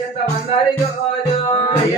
ఎంత బండారి జోజో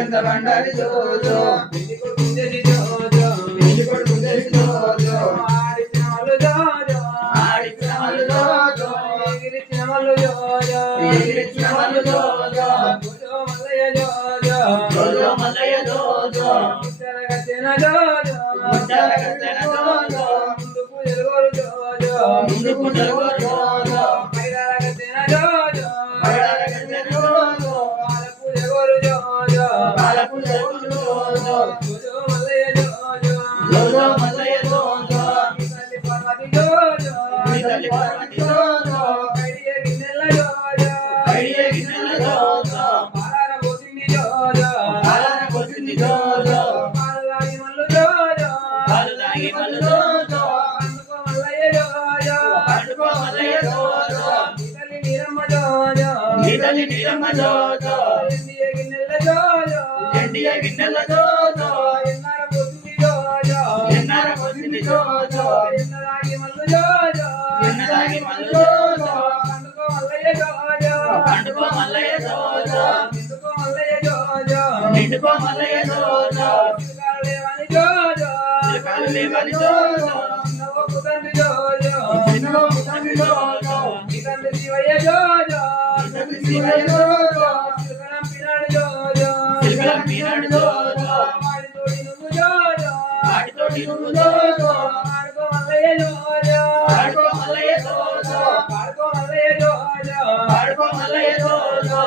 ఎంత బండారి జోజో పెళ్లి కొడుకుందేసి జోజో పెళ్లి కొడుకుందేసి జోజో ఆడిచిన వాళ్ళు జోజో ఆడిచిన వాళ్ళు జోజో ఎగిరిచిన వాళ్ళు జోజో ఎగిరిచిన వాళ్ళు జోజో జోజో మల్లయ్య జోజో జోజో మల్లయ్య జోజో ముచ్చర కట్టిన జోజో ముచ్చర కట్టిన జోజో ముందుకు జరుగోరు జోజో ముందుకు జరుగోరు జోజో పైరాల కట్టిన జోజో పైరాల కట్టిన జోజో పాలకు జరుగోరు జోజో పాలకు జరుగోరు జోజో జోజో మల్లయ్య జోజో జోజో మల్లయ్య జోజో మీ తల్లి పార్వతి జోజో మీ తల్లి పార్వతి జోజో కడియ గిన్నెల జోజో కడియ గిన్నెల జోజో పాలార పోసింది జోజో పాలన పోసింది జోజో పాలు తాగి మల్లు జోజో పాలు తాగి మల్లు జోజో పండుకో మల్లయ్య జోజో పండుకో మల్లయ్య జోజో మీ తల్లి నీరమ్మ జోజో మీ తల్లి నీలమ్మ జోజో ఎండియ గిన్నెల జోజో ఎండియ గిన్నెల జోజో ఎన్నార పోసింది జోజో ఎన్నార పోసింది జోజో ఎన్నరాగి మల్లు జోజో ఎన్నరాగి మల్లు జోజో పండుకో మల్లయ్య జోజో పండుకో మల్లయ్య జోజో ఎందుకో మల్లయ్య జోజో నిండుకో మల్లయ్య జోజో చిలకలు లేవని జోజో చిలకలు లేవని జోజో నవ్వు కుదండి జోజో చిన్నలో ముతండి జోజో ఇదండి శివయ్య జోజో ఇతని శివయ్య జోజో చిలకలం పినాడు జోజో చిలకలం పీనాడు జోజో వాడి తోడి నువ్వు జోజో వాటితోటి నువ్వు జోజో ఆడుకో మల్లయ్య జోజో ఆడుకో మల్లయ్య జోజో ఆడుకో మల్లయ్య జోజో ఆడుకో మల్లయ్య జోజో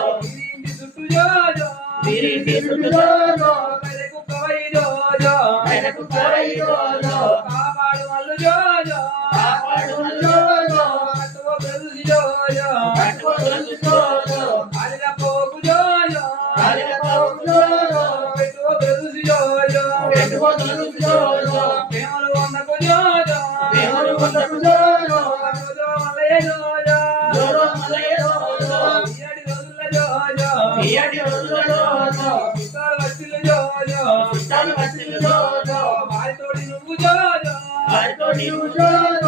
ఇంటి చుట్టూ జోజో వీరింటి చుట్టూ జోజో మెలకు కవై జోజో మెలకు కవై జోజో కాపాడు మల్లు జోజో కాపాడు మల్లు జోజో కట్టుకో బెదుసి జోజో కట్టుకో తులసి జోజో ఆలిన పోకు జోజో ఆలిన పోకు జోజో పెట్టుకో బెదుసి జోజో పెట్టుకో తులసి జోజో ప్రేమలు వందకు జోజో దేవుడు వందకు జోజో జోజో మల్లయ్య జోజో జోజో మల్లయ్య జోజో ఈయడి రోజుల జోజో ఈయటి రోజుల జోజో చుట్టాలు వచ్చిలు జోజో చుట్టాలు వచ్చింది జోజో వారితోటి నువ్వు జోజో వారితో నీవు జోజో